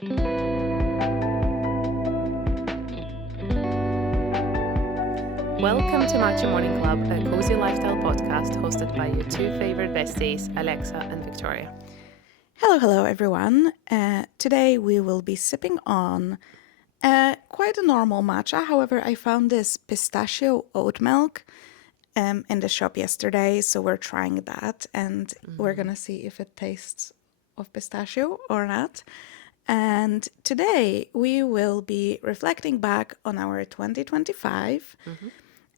Welcome to Matcha Morning Club, a cozy lifestyle podcast hosted by your two favorite besties, Alexa and Victoria. Hello, everyone. Today we will be sipping on quite a normal matcha. However, I found this pistachio oat milk in the shop yesterday, so we're trying that, and we're gonna see if it tastes of pistachio or not. And today we will be reflecting back on our 2025.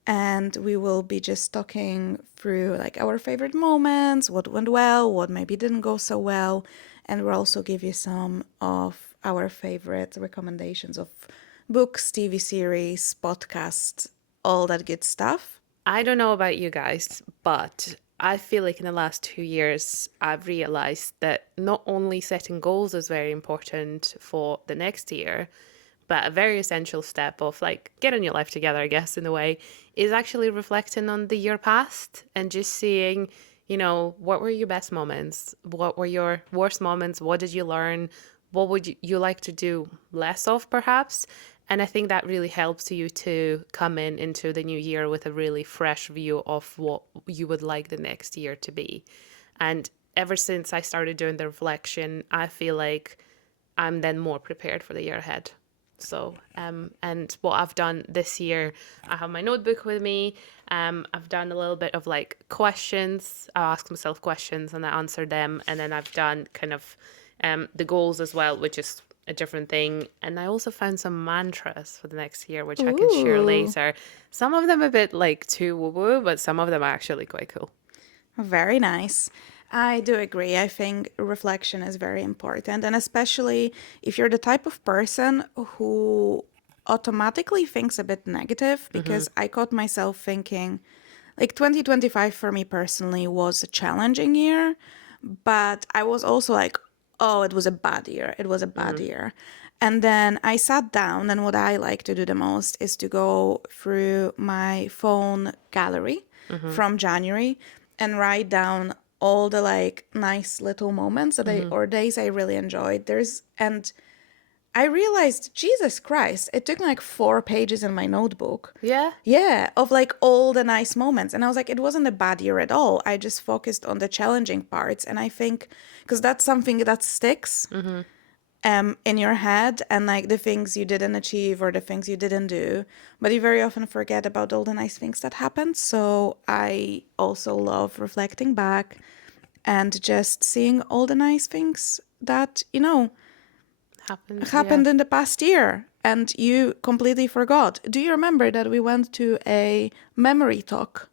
And we will be just talking through like our favorite moments, what went well, what maybe didn't go so well. And we'll also give you some of our favorite recommendations of books, TV series, podcasts, all that good stuff. I don't know about you guys, but I feel like in the last 2 years, I've realized that not only setting goals is very important for the next year, but a very essential step of like getting your life together, I guess, in a way, is actually reflecting on the year past and just seeing, what were your best moments? What were your worst moments? What did you learn? What would you like to do less of, perhaps? And I think that really helps you to come into the new year with a really fresh view of what you would like the next year to be. And ever since I started doing the reflection, I feel like I'm then more prepared for the year ahead. So, and what I've done this year, I have my notebook with me. I've done a little bit of like questions. I ask myself questions and I answer them. And then I've done kind of the goals as well, which is a different thing. And I also found some mantras for the next year, which I can share later. Some of them a bit like too woo-woo, but some of them are actually quite cool. Very nice. I do agree. I think reflection is very important. And especially if you're the type of person who automatically thinks a bit negative, because I caught myself thinking, like 2025 for me personally was a challenging year, but I was also like, oh, it was a bad year. It was a bad year. And then I sat down, and what I like to do the most is to go through my phone gallery from January and write down all the like nice little moments that or days I really enjoyed. And I realized, Jesus Christ, it took me like 4 pages in my notebook. Yeah. Yeah, of like all the nice moments. And I was like, it wasn't a bad year at all. I just focused on the challenging parts. And I think, because that's something that sticks in your head, and like the things you didn't achieve or the things you didn't do. But you very often forget about all the nice things that happened. So I also love reflecting back and just seeing all the nice things that, happened in the past year and you completely forgot. Do you remember that we went to a memory talk?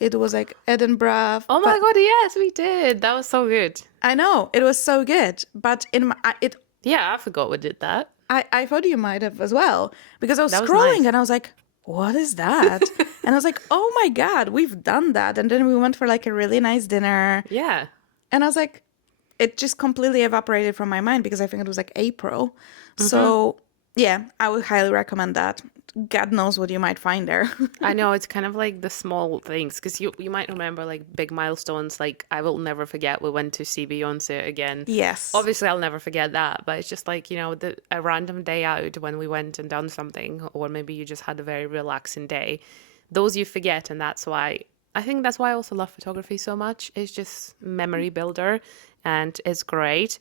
It was like Edinburgh. Oh my God, yes, we did. That was so good. I know, it was so good. But Yeah, I forgot we did that. I thought you might have as well. Because I was That was scrolling nice. and I was like, what is that? And I was like, oh my God, we've done that. And then we went for like a really nice dinner. Yeah. And I was like, it just completely evaporated from my mind because I think it was like April. So yeah, I would highly recommend that. God knows what you might find there. I know, it's kind of like the small things, because you might remember like big milestones. Like I will never forget we went to see Beyonce again. Yes. Obviously, I'll never forget that, but it's just like, a random day out when we went and done something, or maybe you just had a very relaxing day. Those you forget, and that's why I also love photography so much. It's just memory builder, and it's great.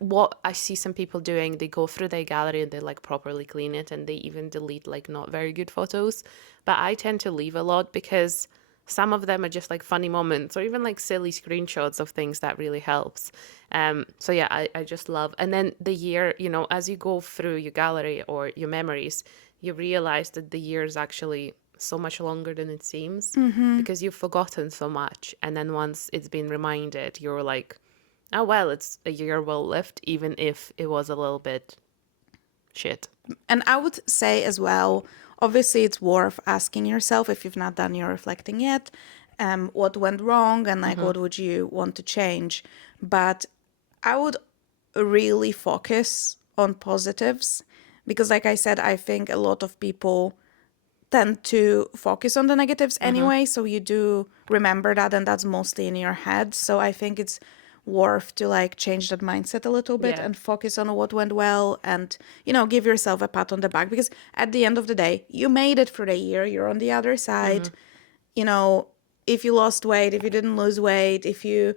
What I see some people doing, they go through their gallery and they like properly clean it, and they even delete like not very good photos. But I tend to leave a lot because some of them are just like funny moments or even like silly screenshots of things that really helps. So yeah, I just love. And then the year, as you go through your gallery or your memories, you realize that the year is actually so much longer than it seems because you've forgotten so much. And then once it's been reminded, you're like, oh, well, it's a year well lived, even if it was a little bit shit. And I would say as well, obviously it's worth asking yourself, if you've not done your reflecting yet, what went wrong and like what would you want to change. But I would really focus on positives because like I said, I think a lot of people tend to focus on the negatives anyway. So you do remember that, and that's mostly in your head. So I think it's worth to like change that mindset a little bit Yeah. and focus on what went well and, give yourself a pat on the back because at the end of the day, you made it for the year. You're on the other side. You know, if you lost weight, if you didn't lose weight, if you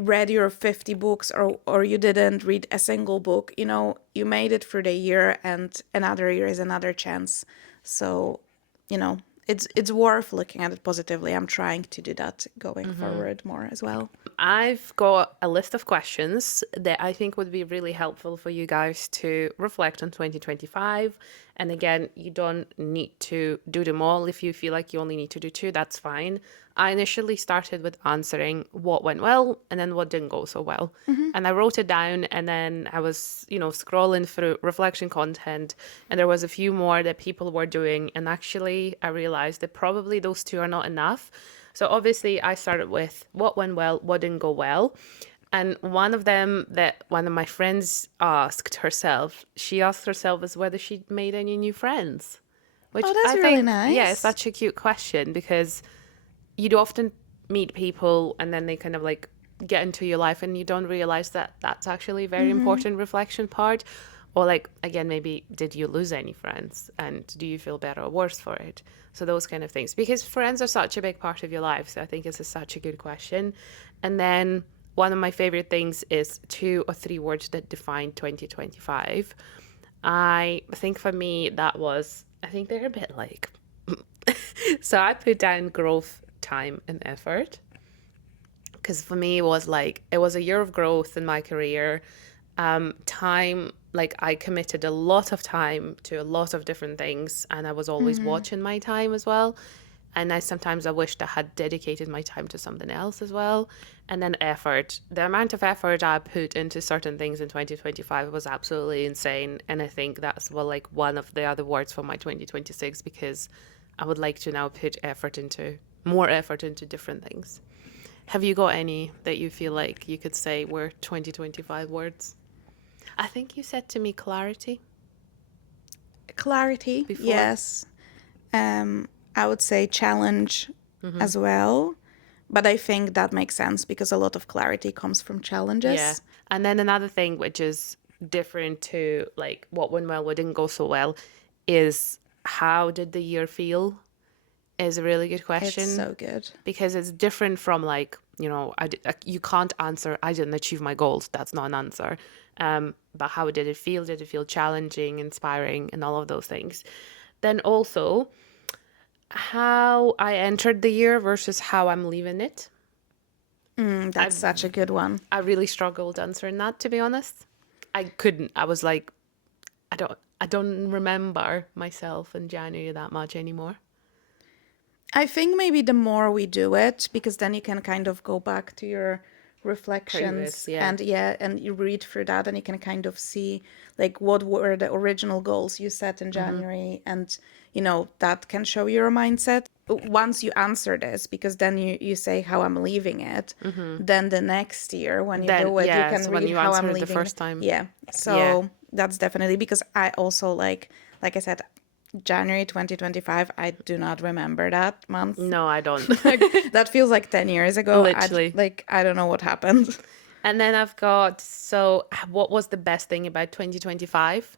read your 50 books or you didn't read a single book, you made it through the year and another year is another chance. So, you know, it's worth looking at it positively. I'm trying to do that going forward more as well. I've got a list of questions that I think would be really helpful for you guys to reflect on 2025. And again, you don't need to do them all. If you feel like you only need to do two, that's fine. I initially started with answering what went well and then what didn't go so well. And I wrote it down and then I was, scrolling through reflection content and there was a few more that people were doing. And actually, I realized that probably those two are not enough. So obviously I started with what went well, what didn't go well. And one of them that one of my friends she asked herself is whether she'd made any new friends. Which Oh, that's I really think, yeah, is nice. such a cute question because you'd often meet people and then they kind of like get into your life and you don't realize that that's actually a very important reflection part. Or like, again, maybe did you lose any friends and do you feel better or worse for it? So those kind of things, because friends are such a big part of your life. So I think this is such a good question. And then one of my favorite things is 2 or 3 words that define 2025. I think for me, I think they're a bit like, so I put down growth, time, and effort. Because for me, it was a year of growth in my career. Time, like I committed a lot of time to a lot of different things, and I was always watching my time as well. And I wished I had dedicated my time to something else as well. And then effort. The amount of effort I put into certain things in 2025 was absolutely insane. And I think that's like one of the other words for my 2026 because I would like to now put more effort into different things. Have you got any that you feel like you could say were 2025 words? I think you said to me clarity Clarity, before. yes. I would say challenge as well. But I think that makes sense because a lot of clarity comes from Yeah. challenges. And then another thing which is different to like what went well, what didn't go so well, is how did the year feel? Is a really good It's question so good. because it's different from like, you can't answer, I didn't achieve my goals. That's not an answer. But how did it feel? Did it feel challenging, inspiring, and all of those things? Then also, how I entered the year versus how I'm leaving it. I That's such a good one. I really struggled answering that, to be honest. I couldn't. I was like, I don't remember myself in January that much anymore. I think maybe the more we do it, because then you can kind of go back to your Previous, reflections yeah. and yeah, and you read through that and you can kind of see like what were the original goals you set in January and that can show your mindset. Once you answer this, because then you say how I'm leaving it, then the next year when you Then, do it, you yeah, can so when read you how answer I'm it the leaving. first time, Yeah. yeah. So that's definitely because I also like I said, January 2025, I do not remember that month. No, I don't. Like that feels like 10 years ago. Literally. I don't know what happened. And then I've got, so what was the best thing about 2025?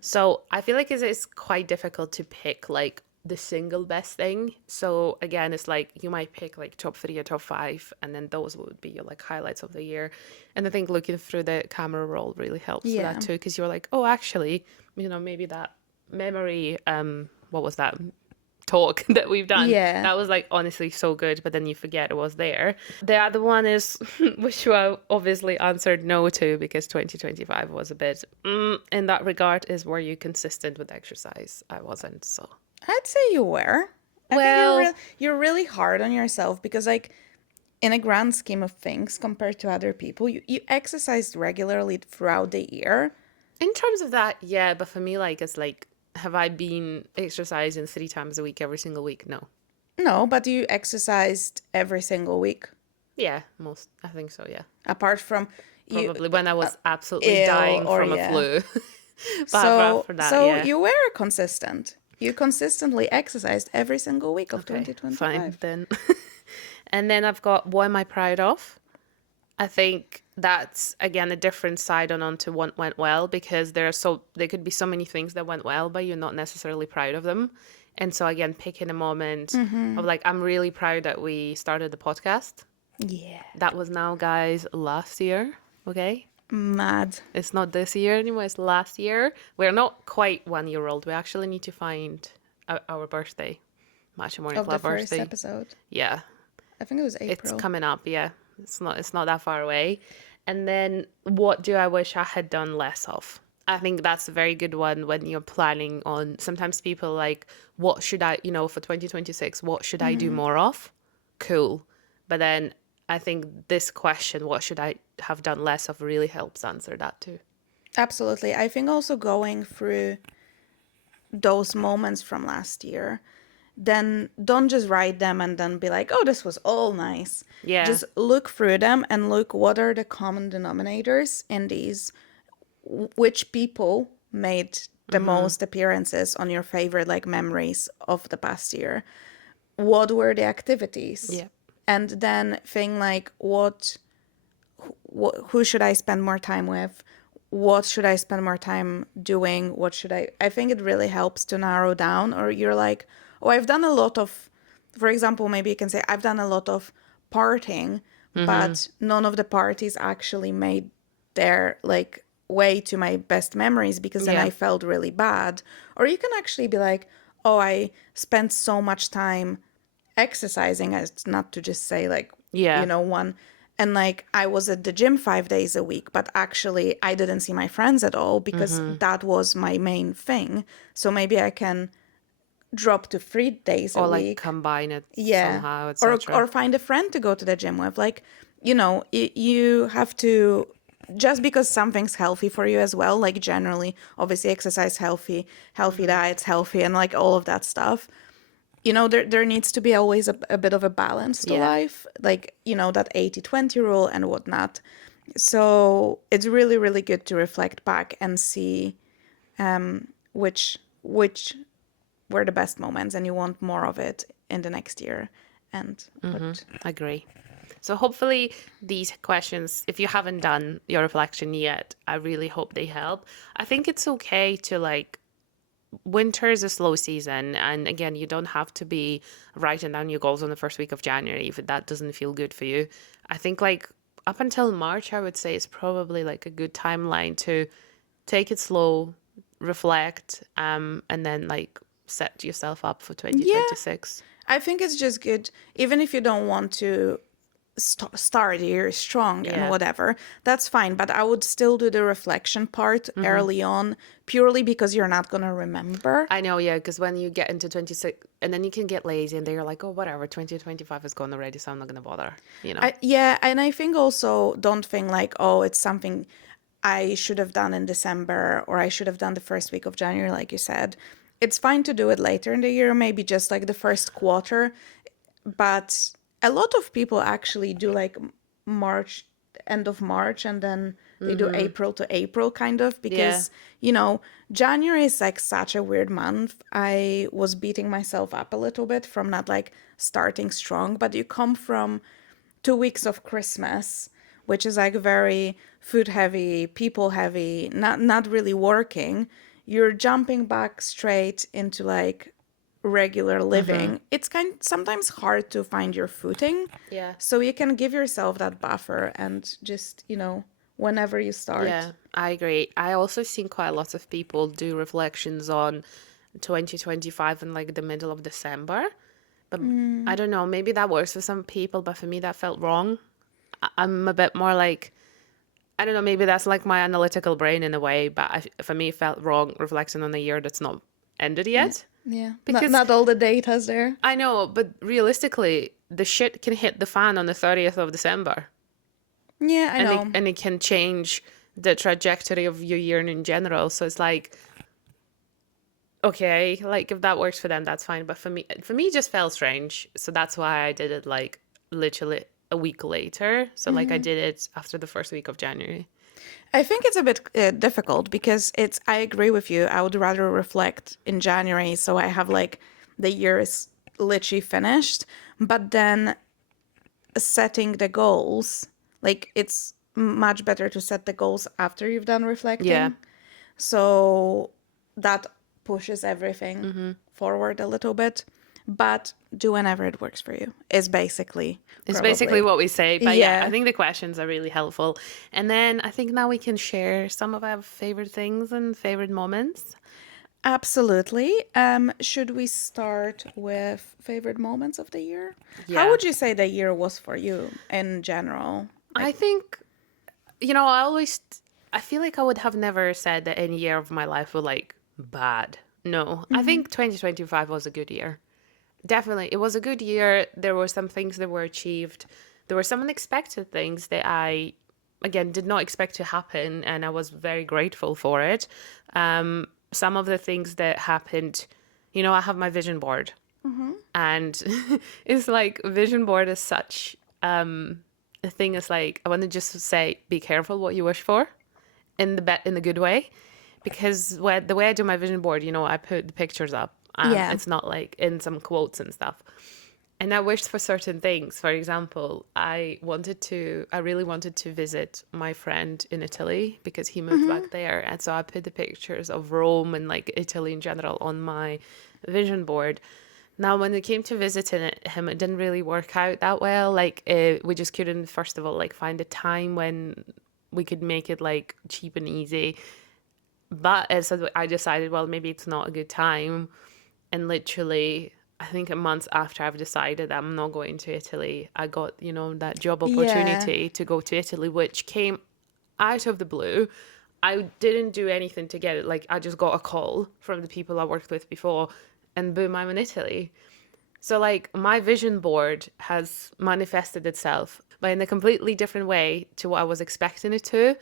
So I feel like it's quite difficult to pick like the single best thing. So again, it's like you might pick like top three or top five, and then those would be your like highlights of the year. And I think looking through the camera roll really helps with that Yeah. too, because you're like, oh, actually, maybe that memory, what was that? Talk that we've done. Yeah. That was like honestly so good, but then you forget it was there. The other one is, which I obviously answered no to because 2025 was a bit in that regard, is were you consistent with exercise? I wasn't, so. I'd say you were. I think Well, you're really hard on yourself because like in a grand scheme of things compared to other people, you exercised regularly throughout the year. in terms of that, yeah, but for me, like, it's like, have I been exercising 3 times a week every single week? No. No, but you exercised every single week. Yeah, I think so, yeah. Apart from you Probably when I was absolutely ill dying or from a yeah. flu. But apart So from that, so yeah. you were consistent. You consistently exercised every single week of Okay, fine 2025. then. And then I've got what am I proud of? I think that's again a different side onto what went well, because there could be so many things that went well, but you're not necessarily proud of them. And so again, picking a moment of like, I'm really proud that we started the podcast. Yeah. That was now, guys, last year. Okay. Mad. It's not this year anymore, it's last year. We're not quite 1 year old. We actually need to find our birthday, Matcha Morning Of the Club first birthday. episode. Yeah, I think it was it's April. coming up. Yeah, it's not that far away. And then, what do I wish I had done less of? I think that's a very good one when you're planning on. Sometimes people like, what should I, for 2026, what should I do more of? Cool. But then I think this question, what should I have done less of, really helps answer that too. Absolutely. I think also going through those moments from last year, then don't just write them and then be like, oh, this was all nice. Yeah. Just look through them and look what are the common denominators in these, which people made the most appearances on your favorite like memories of the past year. What were the activities? Yeah. And then think like who should I spend more time with? What should I spend more time doing? What should I think it really helps to narrow down, or you're like, oh, I've done a lot of, for example, maybe you can say, I've done a lot of partying, but none of the parties actually made their like way to my best memories because then Yeah. I felt really bad. Or you can actually be like, oh, I spent so much time exercising, as not to just say like, Yeah. one, and like I was at the gym 5 days a week, but actually I didn't see my friends at all because that was my main thing. So maybe I can drop to 3 days a Or like week. combine it Yeah. somehow, Or etc. find a friend to go to the gym with. Like, you have to, just because something's healthy for you as well, like generally, obviously exercise healthy diets, healthy, and like all of that stuff. There needs to be always a bit of a balance to Yeah. life, like, that 80-20 rule and whatnot. So it's really, really good to reflect back and see which were the best moments and you want more of it in the next year. And what Agree. So hopefully these questions, if you haven't done your reflection yet, I really hope they help. I think it's okay to like, winter is a slow season, and again, you don't have to be writing down your goals on the first week of January if that doesn't feel good for you. I think like up until March, I would say is probably like a good timeline to take it slow, reflect, and then like set yourself up for Yeah, 2026. I think it's just good, even if you don't want to start the year strong and Yeah. whatever, that's fine. But I would still do the reflection part early on, purely because you're not going to remember. I know, yeah, because when you get into 26, and then you can get lazy and they're like, oh, whatever, 2025 is gone already, so I'm not going to bother. Yeah, and I think also don't think like, oh, it's something I should have done in December or I should have done the first week of January, like you said. It's fine to do it later in the year, maybe just like the first quarter. But a lot of people actually do like March, end of March, and then they do April to April kind of, Yeah. because, January is like such a weird month. I was beating myself up a little bit from not like starting strong, but you come from 2 weeks of Christmas, which is like very food heavy, people heavy, not really working. You're jumping back straight into like regular living. It's sometimes hard to find your footing. Yeah. So you can give yourself that buffer and just, whenever you start. Yeah, I agree. I also seen quite a lot of people do reflections on 2025 in like the middle of December. But I don't know, maybe that works for some people, but for me that felt wrong. I'm a bit more like, I don't know, maybe that's like my analytical brain in a way, but for me it felt wrong reflecting on a year that's not ended yet. Yeah. Not, Because not all the data's there. I know, but realistically, the shit can hit the fan on the 30th of December. Yeah, I And know. it can change the trajectory of your year in general. So it's like, okay, like if that works for them, that's fine. But for me, it just felt strange. So that's why I did it like literally a week later. So like I did it after the first week of January. I think it's a bit difficult because I agree with you. I would rather reflect in January so I have like the year is literally finished. But then setting the goals, Like it's much better to set the goals after you've done Yeah. reflecting. So that pushes everything forward a little bit. But do whenever it works for you is basically It's basically probably. what we say. But yeah, I Yeah, think the questions are really helpful. And then I think now we can share some of our favorite things and favorite moments. absolutely. Should we start with favorite moments of the year? How Yeah. would you say the year was for you in general? I think, I feel like I would have never said that any year of my life was like bad. No, I think 2025 was a good year. Definitely. It was a good year. There were some things that were achieved. There were some unexpected things that I, again, did not expect to happen. And I was very grateful for it. Some of the things that happened, I have my vision board. And it's like vision board is such a thing. Is like, I want to just say, be careful what you wish for in the good way, because the way I do my vision board, I put the pictures up. Yeah. It's not like in some quotes and stuff. And I wished for certain things. For example, I really wanted to visit my friend in Italy because he moved back there. And so I put the pictures of Rome and like Italy in general on my vision board. Now, when it came to visiting him, it didn't really work out that well. Like, we just couldn't, first of all, like find a time when we could make it like cheap and easy. But as I decided, well, maybe it's not a good time. And literally, I think a month after I've decided I'm not going to Italy, I got, that job Yeah. opportunity to go to Italy, which came out of the blue. I didn't do anything to get it. Like, I just got a call from the people I worked with before, and boom, I'm in Italy. So, like, my vision board has manifested itself, but in a completely different way to what I was expecting it to.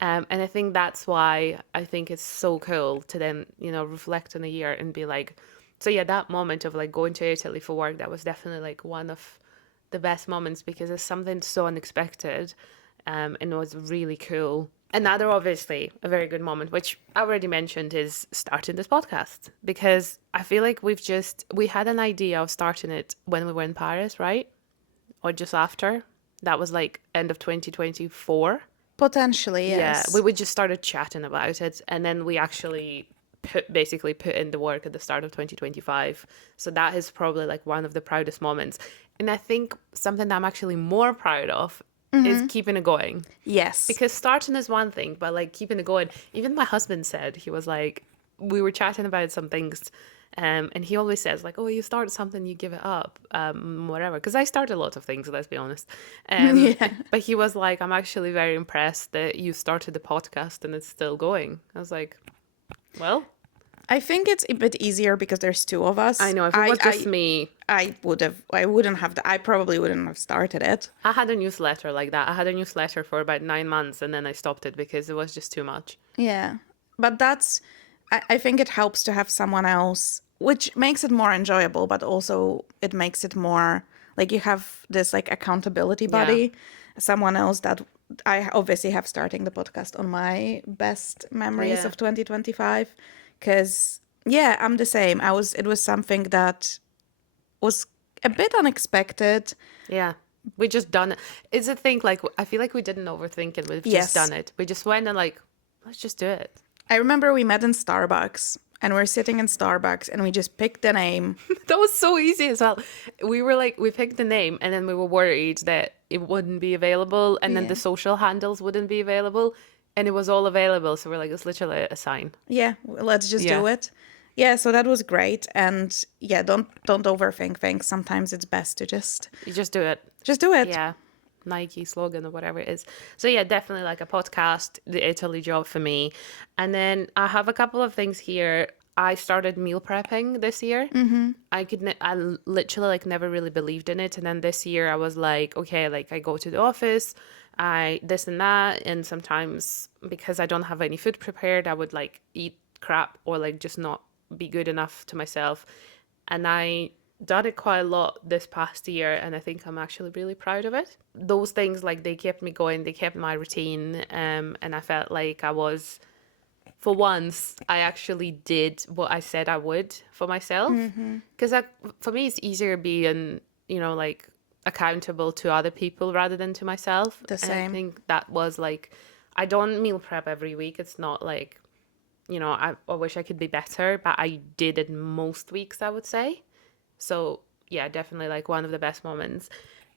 And I think that's why I think it's so cool to then, reflect on a year and be like, so yeah, that moment of like going to Italy for work, that was definitely like one of the best moments because it's something so unexpected, and it was really cool. Another, obviously, a very good moment, which I already mentioned, is starting this podcast because I feel like we had an idea of starting it when we were in Paris, right? Or just after. That was like end of 2024. Potentially, Yeah, we yes. would just started chatting about it, and then we actually basically put in the work at the start of 2025. So that is probably like one of the proudest moments. And I think something that I'm actually more proud of is keeping it going. Yes. Because starting is one thing, but like keeping it going. Even my husband said, he was like, we were chatting about some things, and he always says like, "Oh, you start something, you give it up, whatever." Because I start a lot of things, let's be honest. Yeah. But he was like, "I'm actually very impressed that you started the podcast and it's still going." I was like, "Well, I think it's a bit easier because there's two of I us. know if it I was just I me, I wouldn't have I probably wouldn't have started it. I had a newsletter like that. I had a newsletter for about 9 months, and then I stopped it because it was just too much." Yeah. But I think it helps to have someone else, which makes it more enjoyable, but also it makes it more like you have this like accountability Yeah, buddy, someone else that I obviously have starting the podcast on my best memories yeah. of 2025 because yeah, I'm the same. It was something that was a bit unexpected. Yeah. We just done it. It's a thing, like, I feel like we didn't overthink it. We've just Yes. done it. We just went and, like, let's just do it. I remember we met in Starbucks and we're sitting in Starbucks and we just picked the name. That was so easy as well. We were like, we picked the name and then we were worried that it wouldn't be available and then Yeah. the social handles wouldn't be available. And it was all available. So we're like, it's literally a sign. Yeah, let's just Yeah. do it. Yeah, so that was great. And yeah, don't overthink things. Sometimes it's best to You just do it. just do it. Yeah. Nike slogan or whatever it is. So yeah, definitely like a podcast, the Italy job for me. And then I have a couple of things here. I started meal prepping this year. I literally like never really believed in it. And then this year I was like, okay, like I go to the office, I this and that. And sometimes because I don't have any food prepared, I would like eat crap or like just not be good enough to myself. And I done it quite a lot this past year, and I think I'm actually really proud of it. Those things, like, they kept me going, they kept my routine, and I felt like I was, for once, I actually did what I said I would for myself. Because for me, it's easier being, like, accountable to other people rather than to myself. The And I same. think that was like, I don't meal prep every week. It's not like, I wish I could be better, but I did it most weeks, I would say. So yeah, definitely like one of the best moments.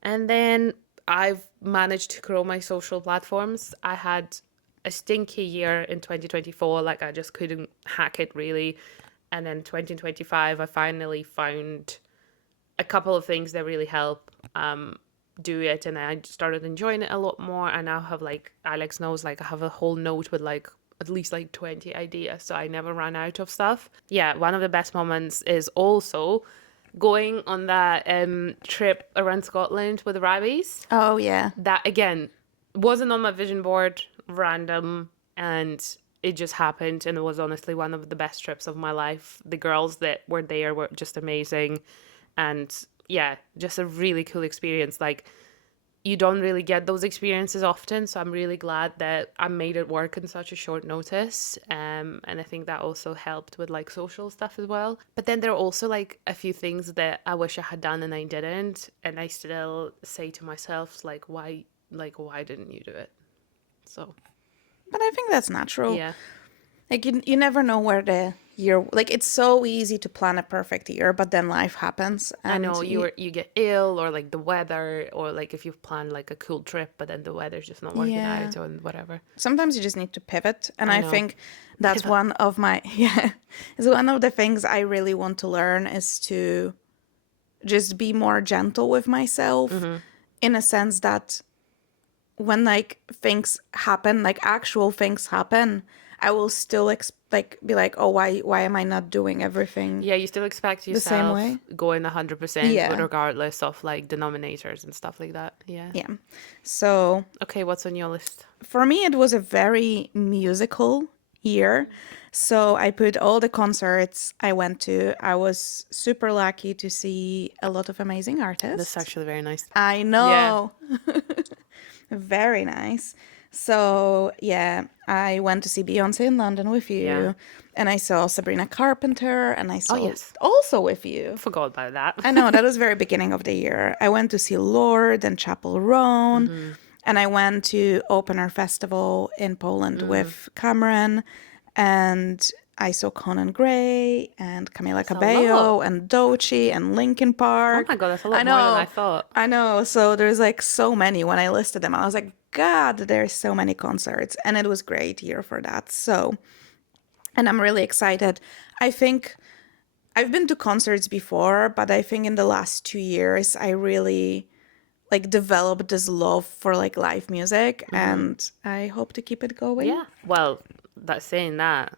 And then I've managed to grow my social platforms. I had a stinky year in 2024, like I just couldn't hack it really. And then 2025, I finally found a couple of things that really help do it, and I started enjoying it a lot more. And now have, like Alex knows, like I have a whole note with like at least like 20 ideas, so I never run out of stuff. Yeah, one of the best moments is also going on that trip around Scotland with the rabbis. Oh, yeah. That again wasn't on my vision board, random, and it just happened, and it was honestly one of the best trips of my life. The girls that were there were just amazing, and yeah, just a really cool experience. Like, you don't really get those experiences often, so I'm really glad that I made it work in such a short notice. And I think that also helped with like social stuff as well. But then there are also like a few things that I wish I had done and I didn't, and I still say to myself why didn't you do it? So But I think that's natural. yeah. Like you never know where the year, like it's so easy to plan a perfect year, but then life happens I and know you, you get ill, or like the weather, or like if you've planned like a cool trip but then the weather's just not working yeah. out or whatever. Sometimes you just need to pivot, and I I know. think that's Pivot. one of my yeah, is one of the things I really want to learn is to just be more gentle with myself in a sense that when like things happen, like actual things happen, I will still like be like, oh, why am I not doing everything Yeah, you still expect the same yourself way? going 100% with Yeah, regardless of like denominators and stuff like that. Yeah. yeah. So Okay, what's on your list? for me, it was a very musical year. So I put all the concerts I went to. I was super lucky to see a lot of amazing That's artists. actually very nice. I Yeah. know. Very nice. So, yeah, I went to see Beyonce in London with Yeah. you, and I saw Sabrina Carpenter, and I Oh, saw yes. also with you. Forgot about that. I know, that was very beginning of the year. I went to see Lord and Chapel Roan, and I went to Opener Festival in Poland with Cameron, and I saw Conan Gray and Camila It's a lot. Cabello and Doechii and Linkin Oh Park. my God, that's a I lot more than I know, thought. I know. So there's like so many. When I listed them, I was like, God, there's so many concerts, and it was great year for that. So, and I'm really excited. I think I've been to concerts before, but I think in the last 2 years, I really like developed this love for like live music, and I hope to keep it going. Yeah. Well, that's saying that.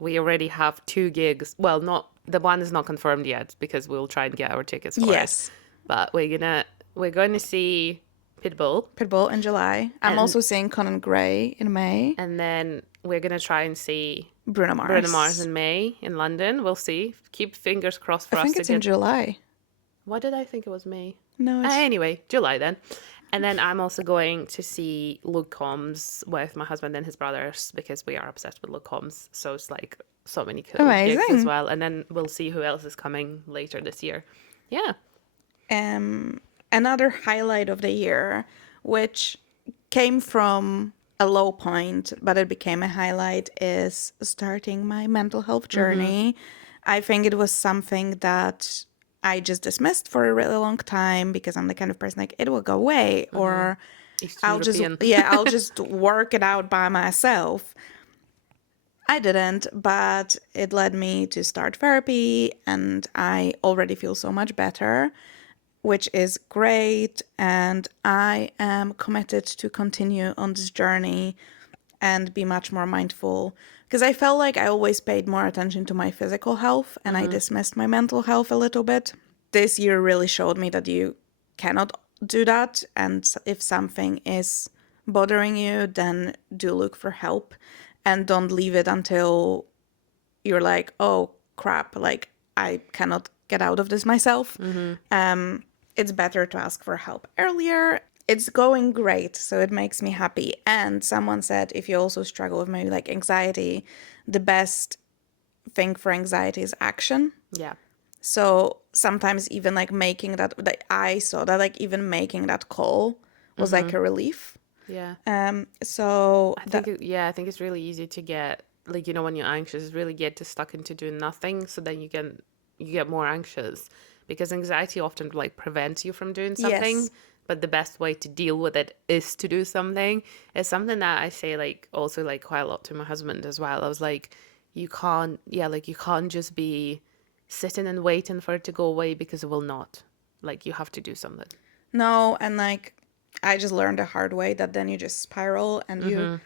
We already have two gigs. Well, not the one is not confirmed yet because we'll try and get our tickets for it. Yes, But we're going to see Pitbull, Pitbull in July. I'm and also seeing Conan Gray in May. and then we're gonna try and see Bruno Bruno Mars Mars. in May in London. We'll see. Keep fingers crossed I for us think to it's in get. July. What did I think it was May? No, it's Anyway, July then. And then I'm also going to see Luke Combs with my husband and his brothers because we are obsessed with Luke Combs. So it's like so many cool gigs as amazing. well. And then we'll see who else is coming later this year. Yeah. Another highlight of the year, which came from a low point, but it became a highlight, is starting my mental health journey. I think it was something that I just dismissed for a really long time because I'm the kind of person like it will go away or East I'll just European. I'll just work it out by myself. I didn't, but it led me to start therapy and I already feel so much better, which is great. And I am committed to continue on this journey and be much more mindful because I felt like I always paid more attention to my physical health and I dismissed my mental health a little bit. This year really showed me that you cannot do that. And if something is bothering you, then do look for help and don't leave it until you're like, oh crap, like I cannot get out of this myself. It's better to ask for help earlier. It's going great, so it makes me happy. And someone said if you also struggle with maybe like anxiety, the best thing for anxiety is action. Yeah. So sometimes even like making that I saw that like even making that call was like a relief. Yeah. So I think that I think it's really easy to get like when you're anxious, it's really get to stuck into doing nothing. So then you get more anxious because anxiety often like prevents you from doing something. yes. But the best way to deal with it is to do something. It's something that I say like also like quite a lot to my husband as well. I was like, you can't just be sitting and waiting for it to go away because it will not. Like you have to do something. No, and like I just learned the hard way that then you just spiral and you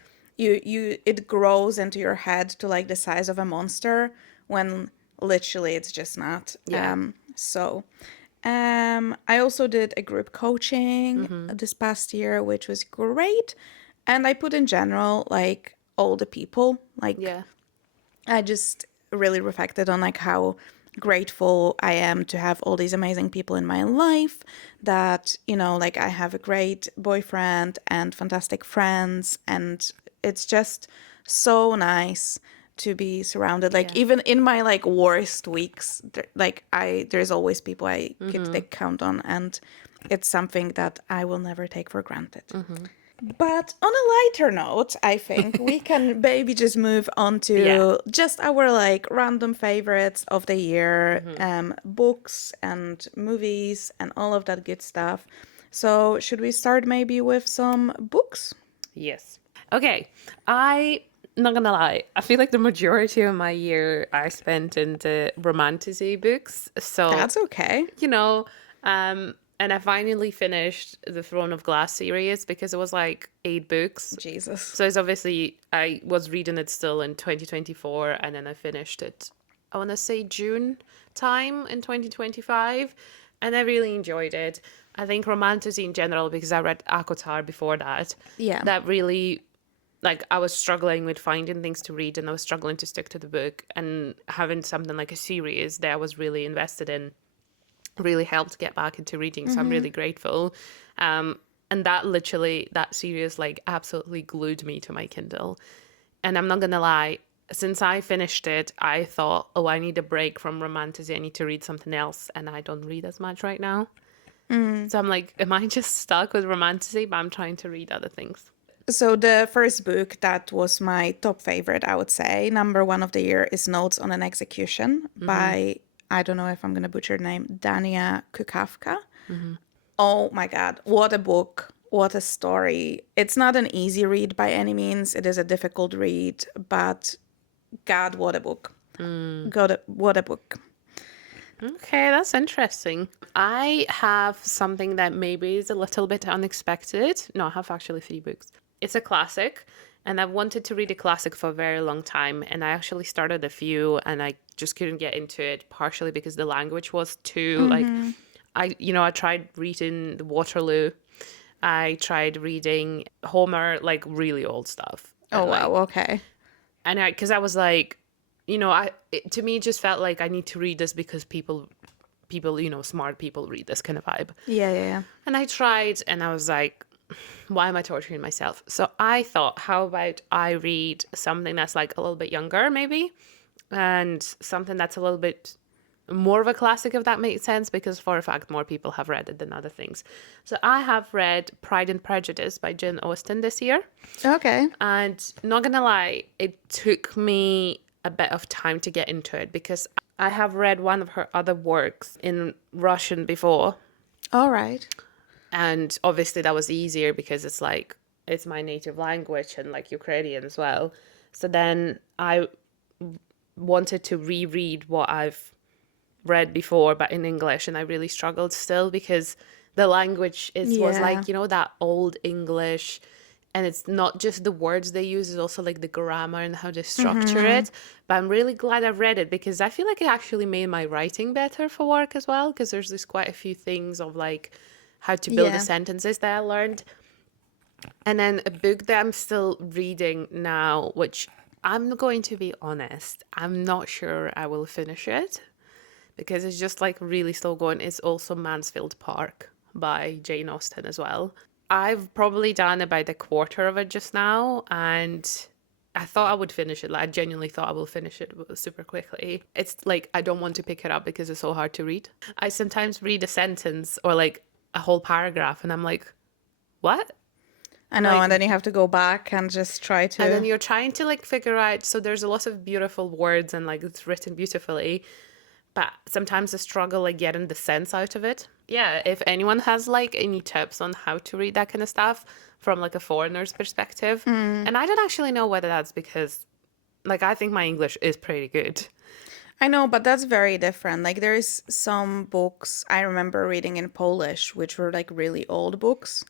it grows into your head to like the size of a monster when literally it's just not. Yeah. I also did a group coaching this past year, which was great. And I put in general like all the people, like Yeah. I just really reflected on like how grateful I am to have all these amazing people in my life, that like I have a great boyfriend and fantastic friends, and it's just so nice to be surrounded, like Yeah. even in my like worst weeks, like I there's always people I could like count on, and it's something that I will never take for granted. But on a lighter note, I think we can maybe just move on Yeah. to just our like random favorites of the year, books and movies and all of that good stuff. So, should we start maybe with some books? Yes. Okay. I not gonna lie. I feel like the majority of my year I spent in the romantasy books. So, That's okay. you know, and I finally finished the Throne of Glass series because it was like 8 books. Jesus. So it's obviously I was reading it still in 2024 and then I finished it I want to say June time in 2025 and I really enjoyed it. I think romantasy in general because I read Akotar before that. Yeah. That really like I was struggling with finding things to read and I was struggling to stick to the book and having something like a series that I was really invested in really helped get back into reading. So I'm really grateful. And that series like absolutely glued me to my Kindle. And I'm not gonna lie, since I finished it, I thought, oh, I need a break from romantasy. I need to read something else. And I don't read as much right now. So I'm like, am I just stuck with romantasy? But I'm trying to read other things. So the first book that was my top favorite, I would say, number one of the year, is Notes on an Execution by, I don't know if I'm gonna butcher the name, Dania Kukavka. Oh my God, what a book. What a story. It's not an easy read by any means. It is a difficult read, but God, what a book. God, what a book. Okay, that's interesting. I have something that maybe is a little bit unexpected. No, I have actually 3 books. It's a classic, and I've wanted to read a classic for a very long time. And I actually started a few, and I just couldn't get into it, partially because the language was too like, I tried reading the Waterloo. I tried reading Homer, like really old stuff, Oh, and wow. like Okay. and because I was like, to me it just felt like I need to read this because people smart people read this kind of vibe. Yeah, yeah, yeah. And I tried and I was like, why am I torturing myself? So I thought, how about I read something that's like a little bit younger maybe, and something that's a little bit more of a classic, if that makes sense, because for a fact more people have read it than other things. So I have read Pride and Prejudice by Jane Austen this year. Okay. And not gonna lie, it took me a bit of time to get into it because I have read one of her other works in Russian before. All right. And obviously that was easier because it's like, it's my native language and like Ukrainian as well. So then I wanted to reread what I've read before, but in English. And I really struggled still because the language was Yeah. like, that old English, and it's not just the words they use, it's also like the grammar and how they structure it. But I'm really glad I read it because I feel like it actually made my writing better for work as well, because there's quite a few things of like how to build the Yeah. sentences that I learned. And then a book that I'm still reading now, which I'm going to be honest, I'm not sure I will finish it because it's just like really slow going. It's also Mansfield Park by Jane Austen as well. I've probably done about a quarter of it just now, and I thought I would finish it. Like, I genuinely thought I will finish it super quickly. It's like I don't want to pick it up because it's so hard to read. I sometimes read a sentence or like a whole paragraph, and I'm like, what? I know, Like, and then you have to go back and just try and then to. you're trying to like figure out. So there's a lot of beautiful words and like it's written beautifully, but sometimes I struggle like getting the sense out of it. Yeah, if anyone has like any tips on how to read that kind of stuff from like a foreigner's perspective, and I don't actually know whether that's because like I think my English is pretty good. I know, but that's very different. Like there's some books I remember reading in Polish, which were like really old books,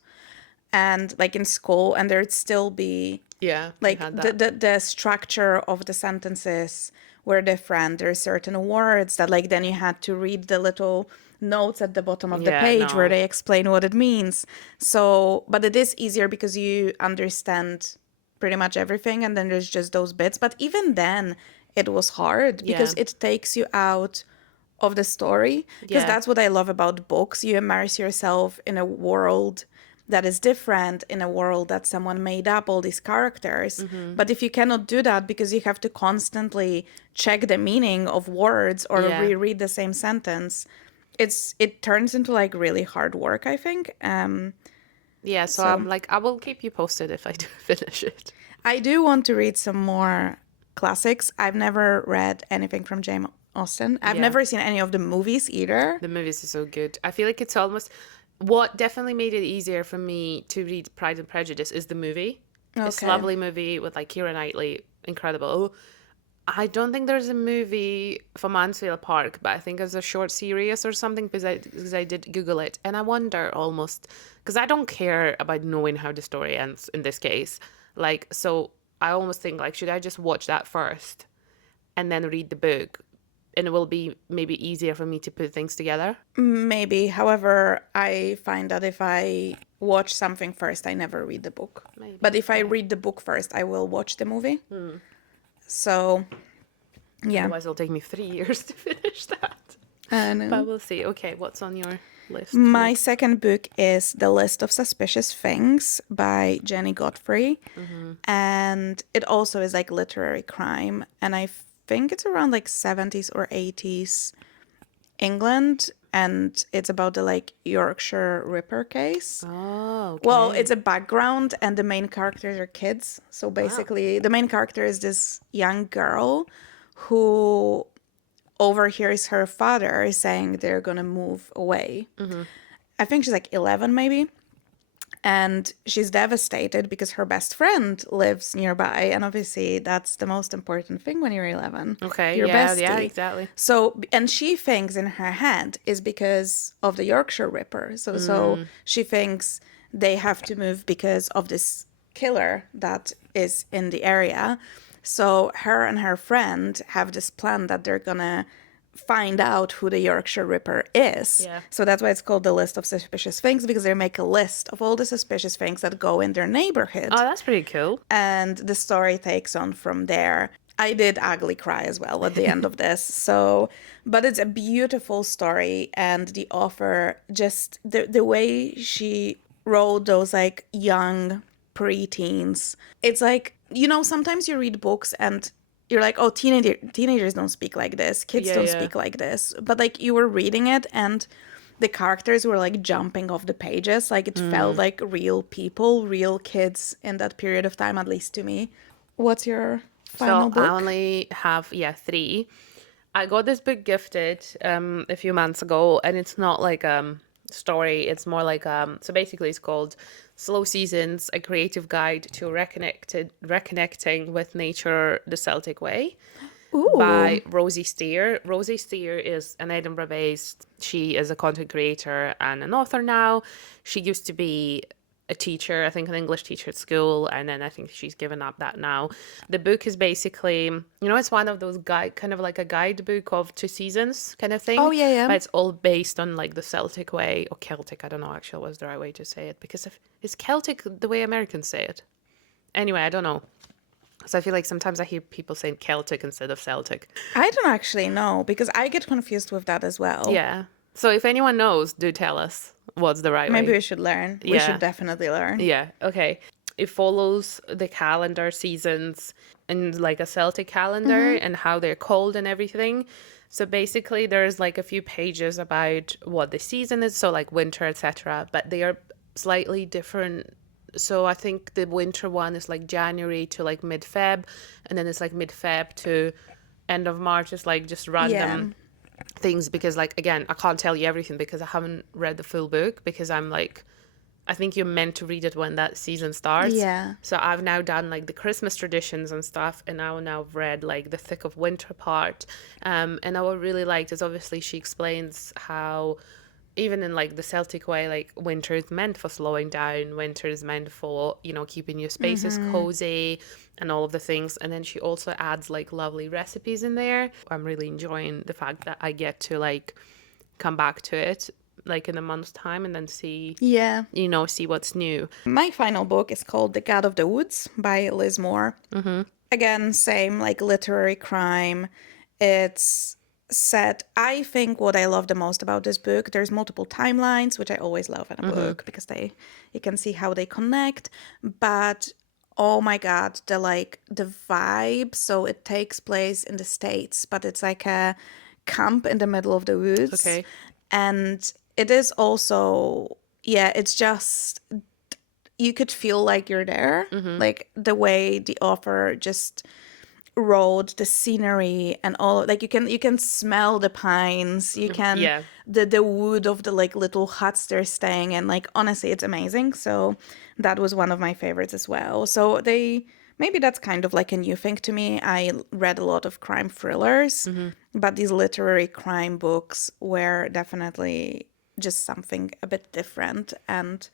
and like in school, and there'd still be Yeah, we like had the that. the, the structure of the sentences were different. There's certain words that like then you had to read the little notes at the bottom of the Yeah, page where no. they explain what it means. So, but it is easier because you understand pretty much everything, and then there's just those bits. But even then, it was hard because Yeah, it takes you out of the story, because yeah, that's what I love about books. You immerse yourself in a world that is different, in a world that someone made up, all these characters. But if you cannot do that because you have to constantly check the meaning of words or yeah, reread the same sentence, it turns into like really hard work, I think. yeah. So So I'm like, I will keep you posted if I do finish it. I do want to read some more classics. I've never read anything from Jane Austen. I've Yeah, never seen any of the movies either. the movies are so good. I feel like it's almost what definitely made it easier for me to read Pride and Prejudice is the movie. It's a Okay. lovely movie with like Keira Knightley, incredible. I don't think there's a movie for Mansfield Park, but I think it's a short series or something because I did Google it, and I wonder almost because I don't care about knowing how the story ends in this case. Like, so I almost think like, should I just watch that first and then read the book, and it will be maybe easier for me to put things together. Maybe. However, I find that if I watch something first, I never read the book. But Maybe, if I yeah. read the book first, I will watch the movie. So, yeah. Otherwise, it'll take me 3 years to finish that. I know. But we'll see. Okay, what's on your list My next? second book is The List of Suspicious Things by Jenny Godfrey. And it also is like literary crime. And I think it's around like 70s or 80s England. And it's about the like Yorkshire Ripper case. Oh, Well, okay. it's a background, and the main characters are kids. So Wow. basically, the main character is this young girl who overhears her father saying they're gonna move away. I think she's like 11, maybe. And she's devastated because her best friend lives nearby. And obviously, that's the most important thing when you're 11, Okay, your yeah, yeah, bestie. exactly. So, and she thinks in her head is because of the Yorkshire Ripper. So she thinks they have to move because of this killer that is in the area. So her and her friend have this plan that they're gonna find out who the Yorkshire Ripper is. Yeah. So that's why it's called the list of suspicious things, because they make a list of all the suspicious things that go in their Oh, neighborhood. that's pretty cool. And the story takes on from there. I did ugly cry as well at the end of this. So, but it's a beautiful story, and the author just the way she wrote those like young preteens. It's like, sometimes you read books and you're like, oh, teenagers don't speak like this, kids Yeah, don't yeah. speak like this. But like you were reading it, and the characters were like jumping off the pages, like it felt like real people, real kids in that period of time, at least to me. What's your So final I book? only have, yeah, three. I got this book gifted a few months ago, and it's not like story. It's more like so basically it's called Slow Seasons: A Creative Guide to Reconnecting with Nature the Celtic Way Ooh. by Rosie Steer. Rosie Steer is an Edinburgh based. She is a content creator and an author now. She used to be a teacher, I think an English teacher at school, and then I think she's given up that now. The book is basically, it's one of those guide, kind of like a guidebook of two seasons kind of Oh, thing, yeah, yeah. but it's all based on like the Celtic way or Celtic. I don't know actually what's the right way to say it because if it's Celtic the way Americans say it. Anyway, I don't know. So I feel like sometimes I hear people saying Celtic instead of Celtic. I don't actually know, because I get confused with that as well. Yeah. So if anyone knows, do tell us what's the right Maybe way. we should learn. We should Yeah. definitely learn. Yeah. Okay. it follows the calendar seasons and like a Celtic calendar and how they're called and everything. So basically there's like a few pages about what the season is, so like winter, etc. But they are slightly different. So I think the winter one is like January to like mid-Feb, and then it's like mid-Feb to end of March. It's like just Yeah. random things because like again, I can't tell you everything because I haven't read the full book because I'm like I think you're meant to read it when that season starts. Yeah. So I've now done like the Christmas traditions and stuff, and now I've read like the thick of winter part. And I what I really liked is obviously she explains how even in like the Celtic way, like winter is meant for slowing down, winter is meant for, you know, keeping your spaces cozy and all of the things. And then she also adds like lovely recipes in there. I'm really enjoying the fact that I get to like come back to it like in a month's time and then see, Yeah. you know, see what's new. My final book is called The God of the Woods by Liz Moore. Again, same like literary crime. It's set, I think what I love the most about this book, there's multiple timelines, which I always love in a book because you can see how they connect. But oh my God, the vibe. So it takes place in the States, but it's like a camp in the middle of the woods. Okay. And it is also, yeah, it's just you could feel like you're there, like the way the author just wrote the scenery and all, like you can smell the pines, you can Yeah. the wood of the like little huts they're staying in. Like honestly, it's amazing. So that was one of my favorites as well. So they maybe that's kind of like a new thing to me. I read a lot of crime thrillers, but these literary crime books were definitely just something a bit different, and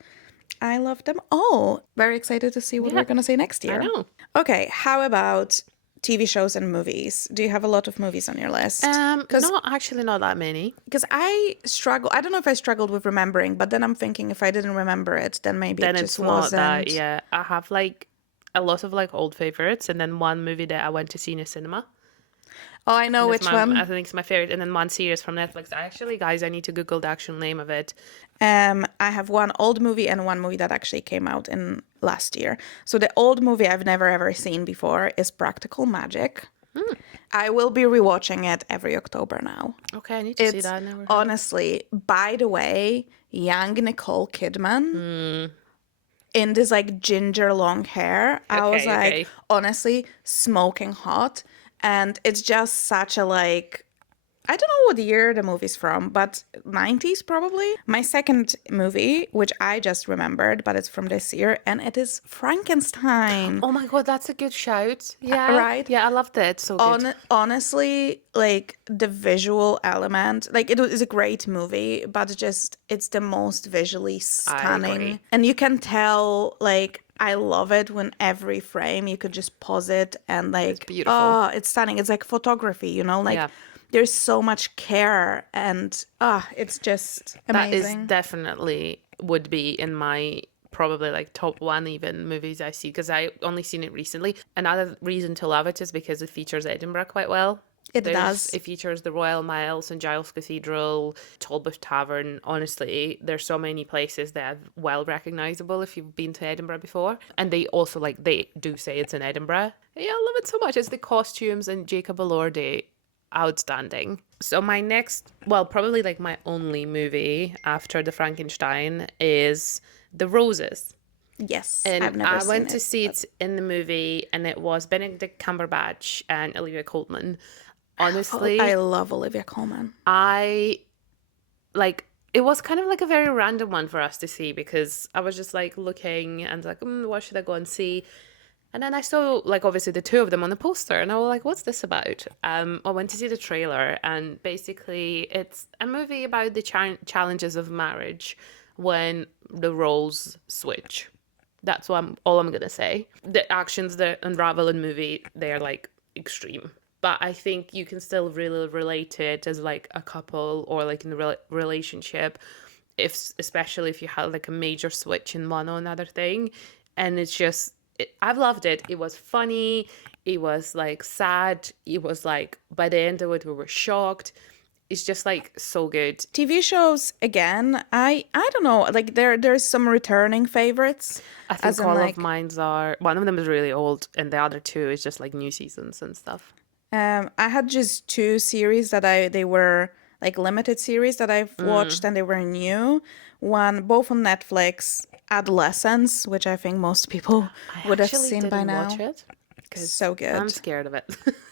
I love them all. Very excited to see what Yeah. we're going to say next I year. know. Okay, how about TV shows and movies? Do you have a lot of movies on your list? Because Not actually not that many. I struggle. I don't know if I struggled with remembering, but then I'm thinking if I didn't remember it, then maybe it Then just it's not that, wasn't. yeah. I have like a lot of like old favorites and then one movie that I went to see in a cinema. Oh, I know That's which my I one. think it's my favorite. And then one series from Netflix. Actually, guys, I need to Google the actual name of it. I have one old movie and one movie that actually came out in last year. So the old movie I've never ever seen before is Practical Magic. I will be rewatching it every October now. Okay, I need to see It's that. I never heard of it. honestly, by the way, young Nicole Kidman in this like ginger long hair. I was Okay, like, okay. honestly, smoking hot. And it's just such a like, I don't know what year the movie's from, but 90s probably. My second movie, which I just remembered, but it's from this year, and it is Frankenstein, Oh my god, that's a good shout. Yeah. right? Yeah, I loved it. So good. Honestly, like the visual element, like it is a great movie, but just it's the most visually I stunning. agree. And you can tell, like, I love it when every frame you could just pause it and It's like, beautiful. oh, it's stunning. It's like photography, you know, like Yeah. there's so much care and it's just That is amazing. definitely would be in my probably like top one even movies I see because I only seen it recently. Another reason to love it is because it features Edinburgh quite well. It does. It features the Royal Mile, St Giles Cathedral, Talbot Tavern. Honestly, there's so many places that are well recognizable if you've been to Edinburgh before. And they also like they do say it's in Edinburgh. Yeah, I love it so much. It's the costumes and Jacob Elordi, outstanding. So my next, well, probably like my only movie after the Frankenstein is The Roses. Yes, And I've never I seen went to it, see but it in the movie, and it was Benedict Cumberbatch and Olivia Colman. Honestly, I love Olivia Colman. I like it was kind of like a very random one for us to see because I was just like looking and like, what should I go and see? And then I saw like obviously the two of them on the poster, and I was like, "What's this about?" I went to see the trailer, and basically it's a movie about the challenges of marriage when the roles switch. That's all I'm gonna say. The actions that unravel in movie they're like extreme, but I think you can still really relate to it as like a couple or like in a relationship, if especially if you had like a major switch in one or another thing, and it's just I've loved it. It was funny. It was like sad. It was like by the end of it we were shocked. It's just like so good. TV shows again. I don't know. Like there's some returning favorites, I as think in all of like mines are, one of them is really old, and the other two is just like new seasons and stuff. I had just two series that they were like limited series that I've watched and they were new. One both on Netflix, Adolescence, which I think most people I would have actually seen by didn't watch now. it because So I'm good. scared of it.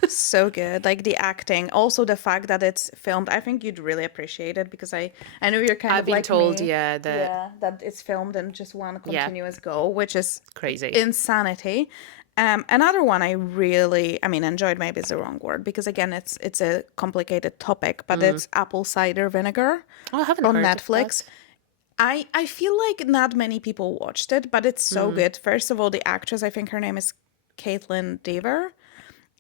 So good. Like the acting, also the fact that it's filmed. I think you'd really appreciate it because I know you're kind I've of been like told, me. yeah, that, Yeah, that it's filmed in just one yeah, continuous go, which is crazy. insanity. Another one I really, I mean, enjoyed maybe is the wrong word because again, it's a complicated topic, but it's apple cider vinegar Oh, I haven't on heard of Netflix. that. I feel like not many people watched it, but it's so good. First of all, the actress, I think her name is Caitlin Dever.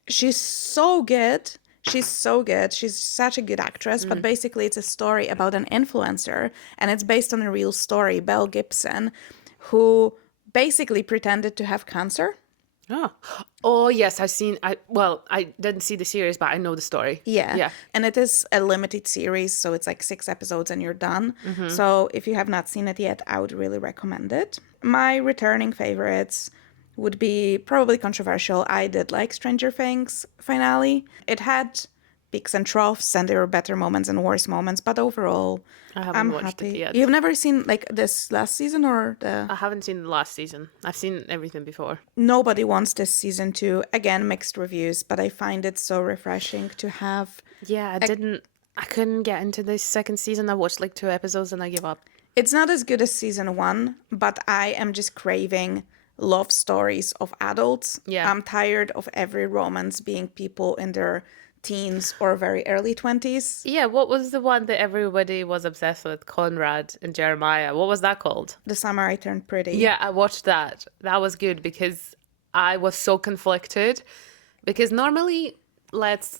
She's so good. She's so good. She's such a good actress. But basically, it's a story about an influencer, and it's based on a real story. Belle Gibson, who basically pretended to have cancer. Oh, oh yes, I've seen. I didn't see the series, but I know the story. Yeah. Yeah. And it is a limited series, so it's like 6 episodes and you're done. So if you have not seen it yet, I would really recommend it. My returning favorites would be probably controversial. I did like Stranger Things finale. It had peaks and troughs, and there were better moments and worse moments, but overall, I haven't I'm watched it happy. yet. You've never seen like this last season or the I haven't seen the last season. I've seen everything before. Nobody wants this season two. Again, mixed reviews, but I find it so refreshing to have. Yeah, I couldn't get into this second season. I watched like 2 episodes and I gave up. It's not as good as season one, but I am just craving love stories of adults. Yeah. I'm tired of every romance being people in their teens or very early 20s. Yeah, what was the one that everybody was obsessed with? Conrad and Jeremiah. What was that called? The summer I turned pretty. Yeah, I watched that. That was good because I was so conflicted. Because normally, let's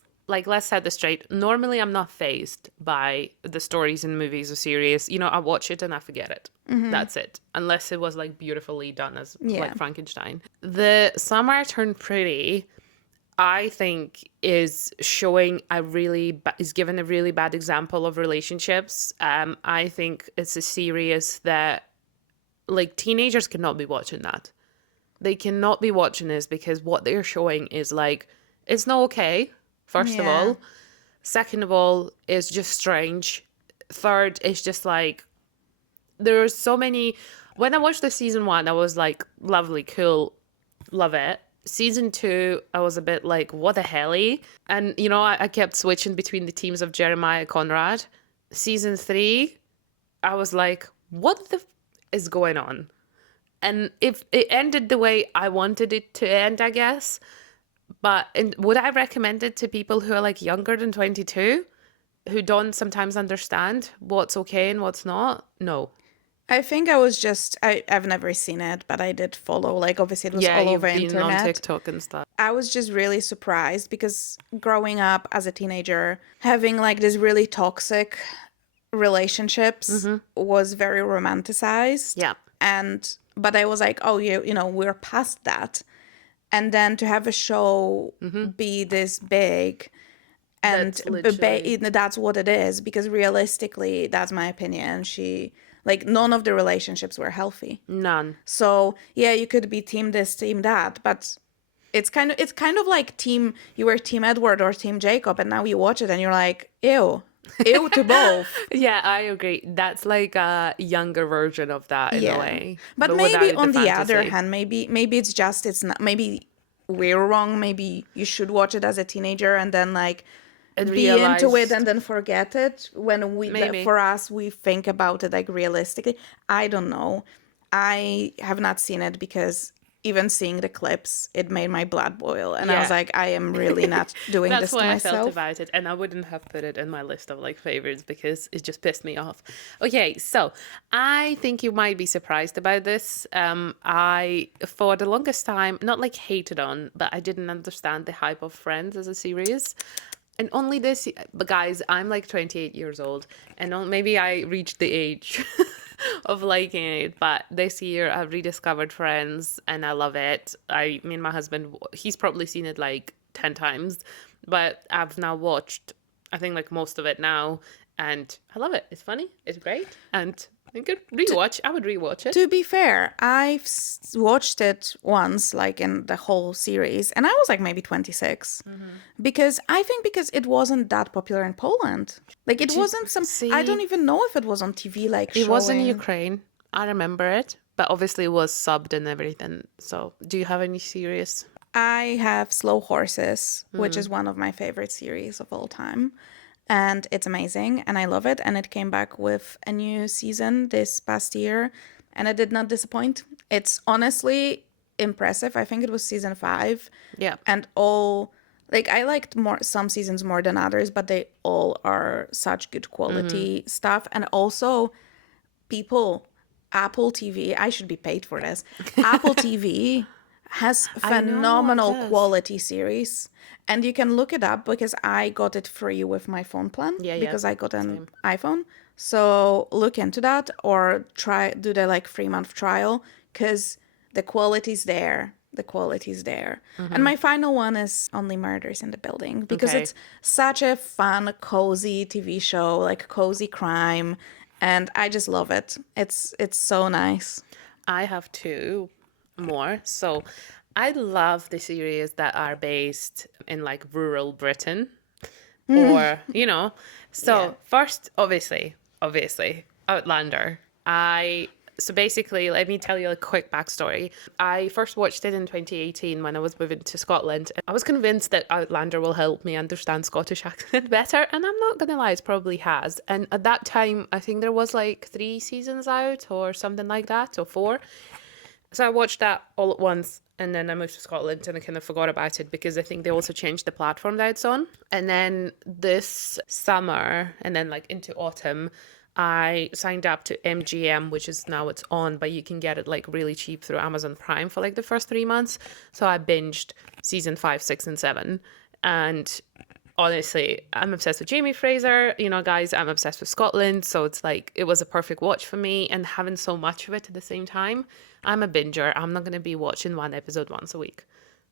set this straight. Normally, I'm not fazed by the stories in movies or series. You know, I watch it and I forget it. That's it. Unless it was like beautifully done as Yeah. like Frankenstein. The Summer I Turned Pretty, I think, is showing is given a really bad example of relationships. I think it's a series that like teenagers cannot be watching that. They cannot be watching this because what they're showing is like it's not okay. First of Yeah. all, second of all, it's just strange. Third, it's just like there's so many. When I watched the season one, I was like, lovely, cool, love it. Season two, I was a bit like, what the hell? And, you know, I kept switching between the teams of Jeremiah and Conrad. Season three, I was like, what the is going on? And if it ended the way I wanted it to end, I guess. But would I recommend it to people who are like younger than 22, who don't sometimes understand what's okay and what's not? No. I think I was just I've never seen it, but I did follow. Like obviously it was Yeah, all over you've been on internet. TikTok and stuff. I was just really surprised because growing up as a teenager, having like this really toxic relationships was very romanticized. Yeah. And but I was like, oh, you know, we're past that. And then to have a show be this big and That's literally. that's what it is because realistically, that's my opinion. She like none of the relationships were healthy. None. So yeah, you could be team this, team that, but it's kind of like team you were team Edward or team Jacob, and now you watch it and you're like, ew, ew to both. Yeah, I agree. That's like a younger version of that in a Yeah, way, but maybe without on the other fantasy. hand, maybe it's not. Maybe we're wrong. Maybe you should watch it as a teenager and then like And be into it realized and then forget it when maybe. for us we think about it like realistically. I don't know. I have not seen it because even seeing the clips it made my blood boil and I was Yeah. like I am really not doing That's this to why I felt myself. about it, and I wouldn't have put it in my list of like favorites because it just pissed me off. Okay, so I think you might be surprised about this. I for the longest time not like hated on, but I didn't understand the hype of Friends as a series. And only this, but guys, I'm like 28 years old, and maybe I reached the age of liking it. But this year, I've rediscovered Friends, and I love it. Me and my husband, he's probably seen it like 10 times, but I've now watched I think like most of it now, and I love it. It's funny. It's great, and I could rewatch. I would rewatch it. To be fair, I've watched it once, like in the whole series, and I was like maybe 26. Because I think because it wasn't that popular in Poland. Like it wasn't some, I don't See, even know if it was on TV, like it was in showing. Ukraine. I remember it, but obviously it was subbed and everything. So, do you have any series? I have Slow Horses, which Hmm. is one of my favorite series of all time. And it's amazing and I love it. And it came back with a new season this past year and it did not disappoint. It's honestly impressive. I think it was season 5 Yeah. and all like I liked more some seasons more than others, but they all are such good quality stuff. And also people, Apple TV, I should be paid for this. Apple TV has I know it phenomenal does. quality series. And you can look it up because I got it free with my phone plan Yeah, yeah. because I got an Same. iPhone. So look into that or try do the like 3-month trial because the quality's there. The quality's there. And my final one is Only Murders in the Building because Okay. it's such a fun, cozy TV show, like cozy crime, and I just love it. It's so nice. I have two more. So, I love the series that are based in like rural Britain or, Yeah. So first, obviously, Outlander. So basically, let me tell you a quick backstory. I first watched it in 2018 when I was moving to Scotland. I was convinced that Outlander will help me understand Scottish accent better, and I'm not gonna lie, it probably has. And at that time, I think there was like 3 seasons out or something like that, or 4. So I watched that all at once and then I moved to Scotland and I kind of forgot about it because I think they also changed the platform that it's on. And then this summer and then like into autumn, I signed up to MGM, which is now it's on, but you can get it like really cheap through Amazon Prime for like the first 3 months. So I binged season 5, 6, and 7. And honestly, I'm obsessed with Jamie Fraser. Guys, I'm obsessed with Scotland. So it's like, it was a perfect watch for me. And having so much of it at the same time, I'm a binger. I'm not going to be watching one episode once a week.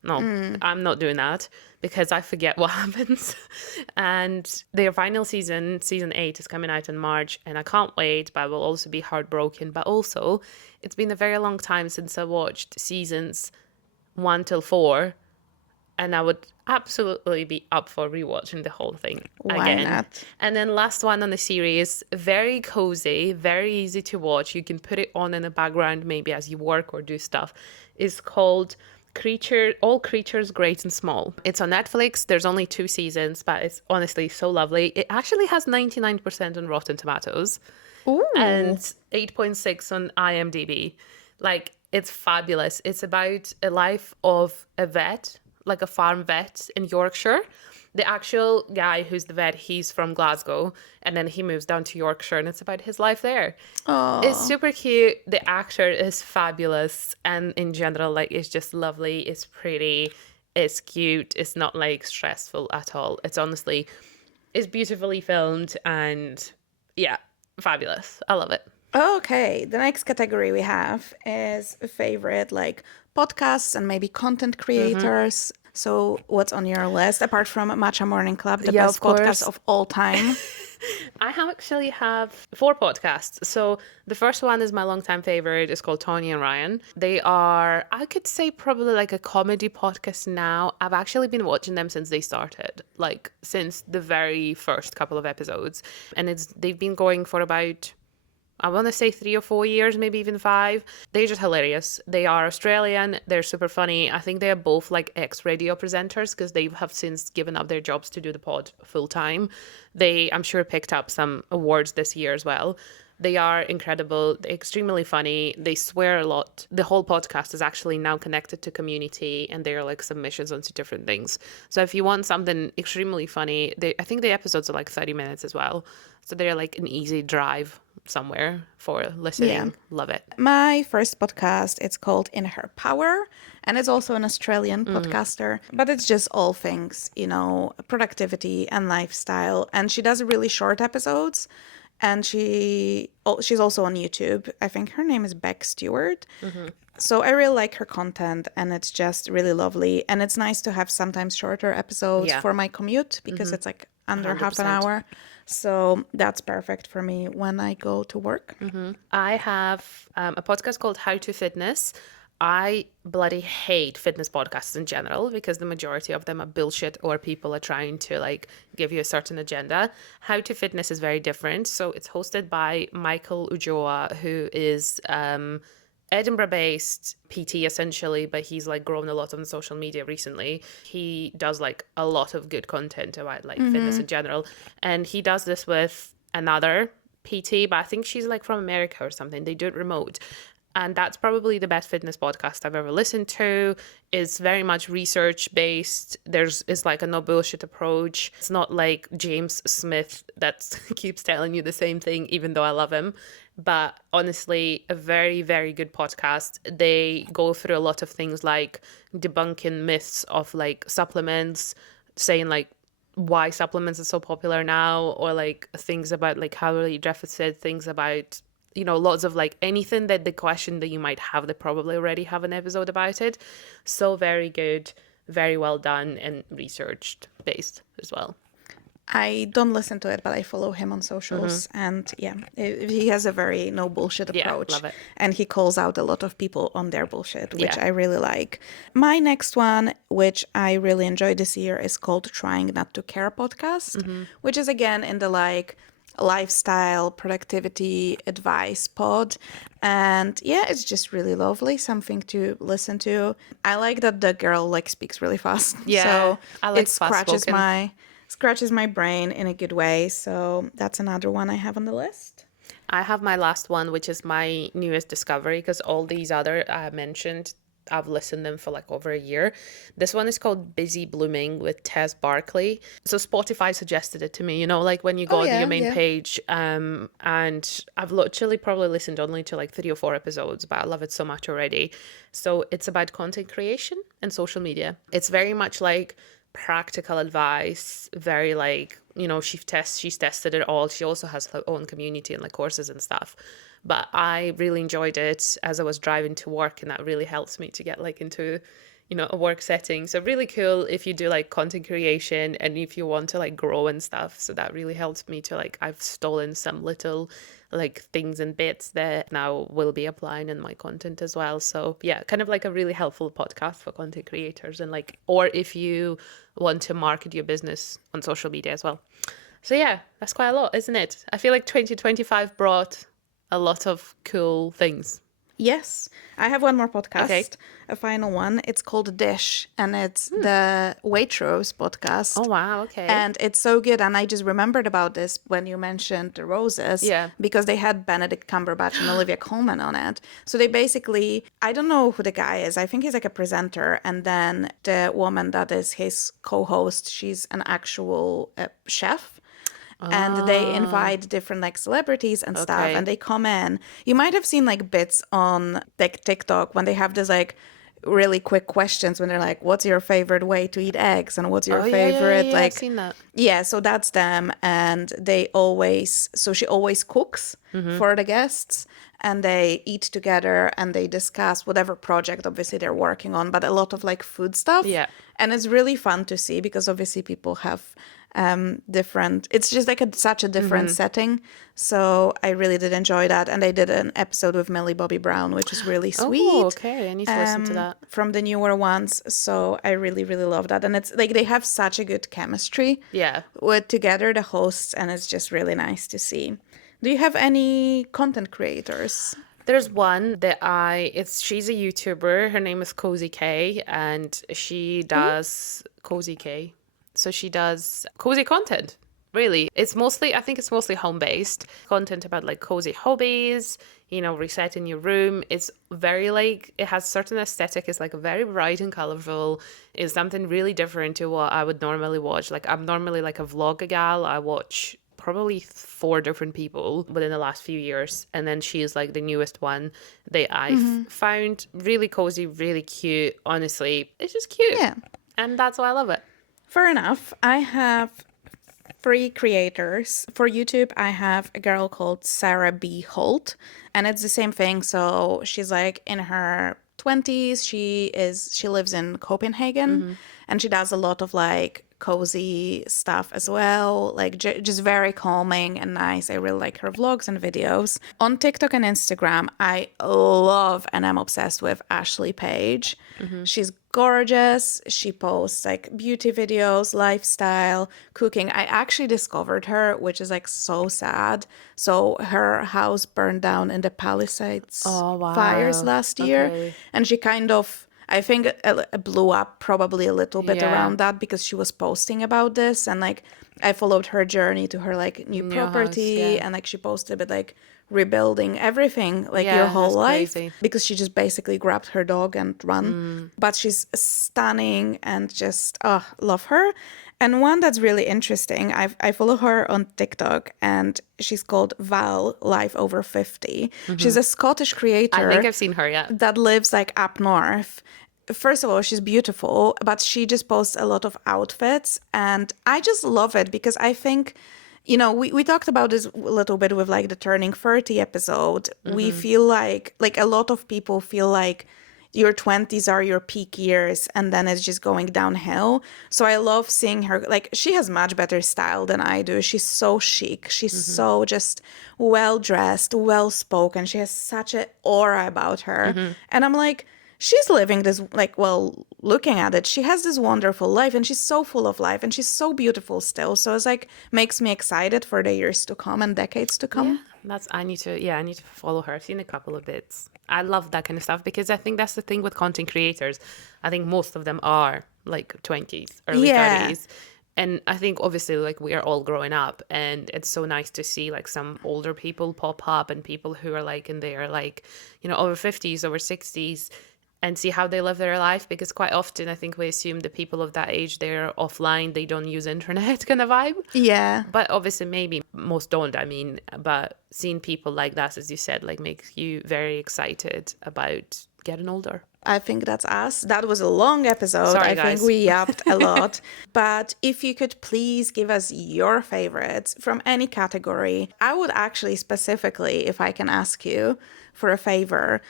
No, I'm not doing that because I forget what happens. And their final season, season 8, is coming out in March. And I can't wait, but I will also be heartbroken. But also, it's been a very long time since I watched seasons 1 till 4 and I would absolutely be up for rewatching the whole thing Why again. not? And then last one on the series, very cozy, very easy to watch. You can put it on in the background maybe as you work or do stuff. Is called All Creatures Great and Small. It's on Netflix. There's only 2 seasons, but it's honestly so lovely. It actually has 99% on Rotten Tomatoes Ooh. and 8.6 on IMDb. Like, it's fabulous. It's about a life of a vet, like a farm vet in Yorkshire. The actual guy who's the vet, he's from Glasgow, and then he moves down to Yorkshire, and it's about his life there. It's Oh. super cute. The actor is fabulous, and in general, like, it's just lovely. It's pretty. It's cute. It's not like stressful at all. It's honestly, it's beautifully filmed, and yeah, fabulous. I love it. Okay. The next category we have is favorite like podcasts and maybe content creators. So what's on your list apart from Matcha Morning Club, the Yeah, of best podcast course. of all time? I actually have 4 podcasts. So the first one is my longtime favorite. It's called Tony and Ryan. They are, I could say, probably like a comedy podcast now. I've actually been watching them since they started, like since the very first couple of episodes, and they've been going for about, I want to say 3 or 4 years, maybe even 5. They're just hilarious. They are Australian. They're super funny. I think they are both like ex-radio presenters because they have since given up their jobs to do the pod full time. I'm sure, picked up some awards this year as well. They are incredible. They're extremely funny. They swear a lot. The whole podcast is actually now connected to community and they're like submissions onto different things. So if you want something extremely funny, I think the episodes are like 30 minutes as well. So they're like an easy drive somewhere for Yeah. listening. Love it. My first podcast, it's called In Her Power, and it's also an Australian podcaster, but it's just all things, productivity and lifestyle. And she does really short episodes, and she's also on YouTube. I think her name is Beck Stewart. So I really like her content and it's just really lovely. And it's nice to have sometimes shorter episodes Yeah. for my commute because it's like under half an 100%. hour. So that's perfect for me when I go to work. I have a podcast called How to Fitness. I bloody hate fitness podcasts in general because the majority of them are bullshit or people are trying to like give you a certain agenda. How to Fitness is very different. So it's hosted by Michael Ujoa, who is Edinburgh based PT essentially, but he's like grown a lot on social media recently. He does like a lot of good content about like fitness in general. And he does this with another PT, but I think she's like from America or something. They do it remote. And that's probably the best fitness podcast I've ever listened to. It's very much research based. It's like a no bullshit approach. It's not like James Smith that keeps telling you the same thing, even though I love him. But honestly, a very, very good podcast. They go through a lot of things like debunking myths of like supplements, saying like why supplements are so popular now, or like things about like calorie deficit, things about lots of like anything that the question that you might have, they probably already have an episode about it. So very good, very well done, and researched based as well. I don't listen to it, but I follow him on socials. And yeah, he has a very no bullshit Yeah, approach. love it. And he calls out a lot of people on their bullshit, which Yeah. I really like. My next one, which I really enjoyed this year, is called Trying Not to Care podcast, which is again in the like lifestyle, productivity, advice pod. And yeah, it's just really lovely, something to listen to. I like that the girl like speaks really fast. Yeah, So I like it scratches fast-spoken. my brain in a good way. So that's another one I have on the list. I have my last one, which is my newest discovery, because all these other I mentioned, I've listened them for like over a year. This one is called Busy Blooming with Tess Barkley. So Spotify suggested it to me, like when you Oh go to your yeah, main yeah. page, and I've literally probably listened only to like 3 or 4 episodes, but I love it so much already. So it's about content creation and social media. It's very much like practical advice, very like, she's tested it all. She also has her own community and like courses and stuff. But I really enjoyed it as I was driving to work, and that really helps me to get like into a work setting. So really cool if you do like content creation and if you want to like grow and stuff. So that really helps me to like, I've stolen some little like things and bits that now will be applying in my content as well. So yeah, kind of like a really helpful podcast for content creators, and like, or if you want to market your business on social media as well. So yeah, that's quite a lot, isn't it? I feel like 2025 brought a lot of cool things. Yes, I have one more Okay. podcast, a final one. It's called Dish, and it's the Waitrose Oh podcast. wow, okay. And it's so good. And I just remembered about this when you mentioned the roses, Yeah. because they had Benedict Cumberbatch and Olivia Colman on it. So they basically, I don't know who the guy is. I think he's like a presenter. And then the woman that is his co host, she's an actual chef, and they Ah, invite different like celebrities and stuff, and okay. they come in. You might have seen like bits on like TikTok when they have this like really quick questions when they're like, what's your favorite way to eat eggs, and what's your Oh yeah, yeah, yeah, favorite yeah. I've like, seen that. yeah, so that's them. And she always cooks for the guests, and they eat together and they discuss whatever project obviously they're working on, but a lot of like food stuff. Yeah. And it's really fun to see because obviously people have different, it's just like such a different setting. So I really did enjoy that. And they did an episode with Millie Bobby Brown, which is really Oh, sweet, okay. I need to listen to that. from the newer ones. So I really, really love that. And it's like they have such a good chemistry Yeah. with together, the hosts, and it's just really nice to see. Do you have any content creators? There's one that she's a YouTuber. Her name is Cozy K, and she does Cozy K. So she does cozy content. Really. I think it's mostly home-based content about like cozy hobbies, resetting your room. It's very like, it has certain aesthetic. It's like very bright and colorful. It's something really different to what I would normally watch. Like I'm normally like a vlog gal. I watch probably 4 different people within the last few years, and then she is like the newest one that I've found really cozy, really cute. Honestly, it's just cute, Yeah, and that's why I love it. fair enough. I have 3 creators. For YouTube, I have a girl called Sarah B. Holt, and it's the same thing. So she's like in her 20s. She lives in Copenhagen, and she does a lot of like cozy stuff as well, like just very calming and nice. I really like her vlogs and videos. On TikTok and Instagram, I love and I'm obsessed with Ashley Page. She's gorgeous. She posts like beauty videos, lifestyle, cooking. I actually discovered her, which is like so sad. So her house burned down in the Palisades Oh, fires wow. last year, Okay. and she kind of, I think, blew up probably a little bit Yeah. around that because she was posting about this, and like I followed her journey to her like new New house, property, yeah. and like she posted about like rebuilding everything, like your Yeah, whole that's life, crazy. because she just basically grabbed her dog and run. But she's stunning and just love her. And one that's really interesting, I follow her on TikTok, and she's called Val Life Over 50. She's a Scottish I think creator I've seen her, yeah. that lives like up north. First of all, she's beautiful, but she just posts a lot of outfits. And I just love it because I think, we talked about this a little bit with like the turning 30 episode. We feel like a lot of people feel like your 20s are your peak years and then it's just going downhill. So I love seeing her. Like, she has much better style than I do. She's so chic. She's so just well dressed, well spoken. She has such an aura about her. And I'm like, she's living this, like, well, looking at it, she has this wonderful life and she's so full of life and she's so beautiful still. So it's like makes me excited for the years to come and decades to Yeah, come. I need to follow her. I've seen a couple of bits. I love that kind of stuff because I think that's the thing with content creators. I think most of them are like 20s, early Yeah. 30s. And I think obviously like we are all growing up and it's so nice to see like some older people pop up and people who are like in their like, over 50s, over 60s and see how they live their life because quite often I think we assume the people of that age they're offline, they don't use internet kind of vibe. Yeah. But obviously, maybe most don't. I mean, but seeing people like that, as you said, like makes you very excited about getting older. I think that's us. That was a long episode. Sorry, I think guys. we yapped a lot. But if you could please give us your favorites from any category, I would actually specifically, if I can ask you for a favor,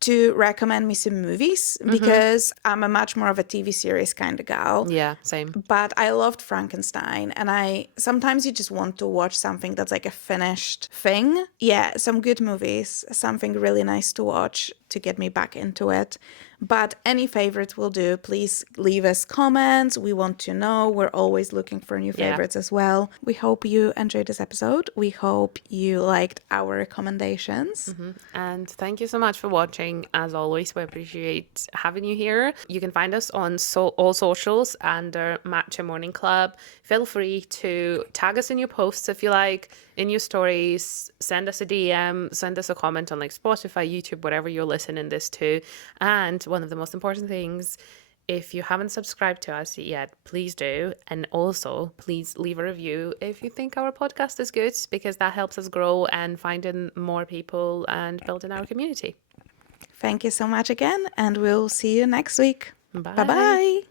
to recommend me some movies because I'm a much more of a TV series kind of gal. Yeah, same. But I loved Frankenstein, and I sometimes you just want to watch something that's like a finished thing. Yeah, some good movies, something really nice to watch to get me back into it. But any favorites will do. Please leave us comments. We want to know. We're always looking for new Yeah. favorites as well. We hope you enjoyed this episode. We hope you liked our recommendations. And thank you so much for watching. As always, we appreciate having you here. You can find us on all socials under Matcha Morning Club. Feel free to tag us in your posts if you like, in your stories. Send us a DM, send us a comment on like Spotify, YouTube, whatever you're listening this to. And one of the most important things, if you haven't subscribed to us yet, please do. And also, please leave a review if you think our podcast is good, because that helps us grow and finding more people and building our community. Thank you so much again, and we'll see you next week. Bye Bye. bye.